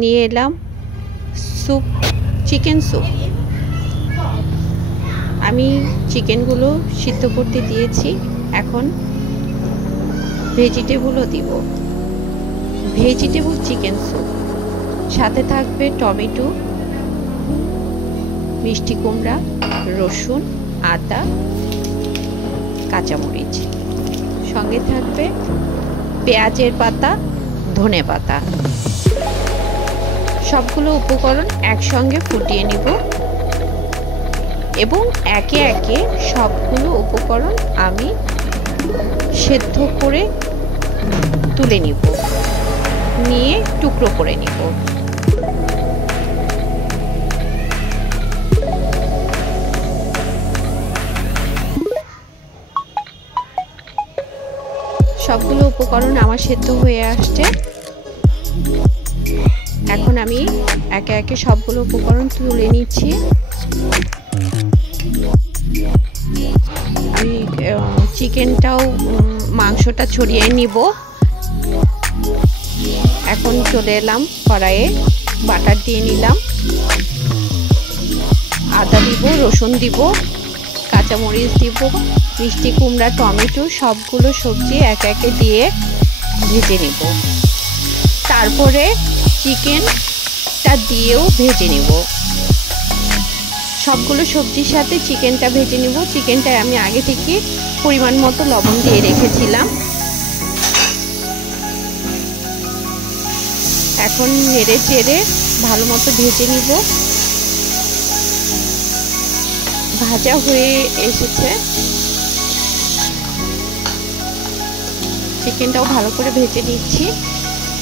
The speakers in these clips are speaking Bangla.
নিয়ে এলাম স্যুপ, চিকেন স্যুপ। আমি চিকেনগুলো সিদ্ধ করতে দিয়েছি। এখন ভেজিটেবলও দিব। ভেজিটেবল চিকেন স্যুপ, সাথে থাকবে টমেটো, মিষ্টি কুমড়া, রসুন, আদা, কাঁচামরিচ, সঙ্গে থাকবে পেঁয়াজের পাতা, ধনে পাতা। সবগুলো উপকরণ একসঙ্গে ফুটিয়ে নিব এবং একে একে সবগুলো উপকরণ আমি সেদ্ধ করে তুলে নিব, নিয়ে টুকরো করে নিব। সবগুলো উপকরণ আমার সেদ্ধ হয়ে আসছে। এখন আমি একে একে সবগুলো উপকরণ তুলে নিচ্ছি। আমি চিকেনটাও, মাংসটা ছড়িয়ে নিব। এখন চলে এলাম কড়াইয়ে, বাটার দিয়ে নিলাম, আদা দিব, রসুন দিব, কাঁচামরিচ দিব, মিষ্টি কুমড়া, টমেটো, সবগুলো সবজি একে একে দিয়ে ভেজে নিব। তারপরে চিকেনটা দিয়েও ভেজে নিব। সবগুলো সবজির সাথে চিকেনটা ভেজে নিব। চিকেনটা আমি আগে থেকে পরিমাণ মতো লবণ দিয়ে রেখেছিলাম। এখন নেড়ে চেড়ে ভালো মতো ভেজে নিব। ভাজা হয়ে এসেছে। চিকেনটাও ভালো করে ভেজে নিচ্ছি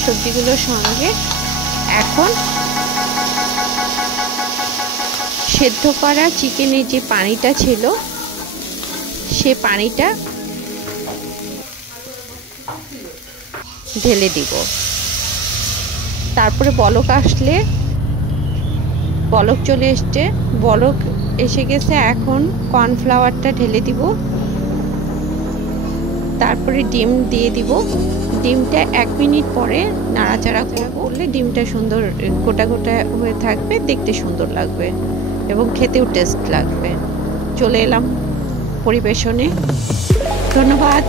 সবজিগুলোর সঙ্গে। এখন সেদ্ধ করা চিকেনের যে পানিটা ছিল, সে পানিটা ঢেলে দিব। তারপরে বলক আসলে, বলক চলে এসছে, বলক এসে গেছে। এখন কর্নফ্লাওয়ারটা ঢেলে দিব। তারপরে ডিম দিয়ে দিব। ডিমটা 1 মিনিট পরে নাড়াচাড়া করলে ডিমটা সুন্দর গোটা গোটা হয়ে থাকবে, দেখতে সুন্দর লাগবে এবং খেতেও টেস্ট লাগবে। চলে এলাম পরিবেশনে। ধন্যবাদ।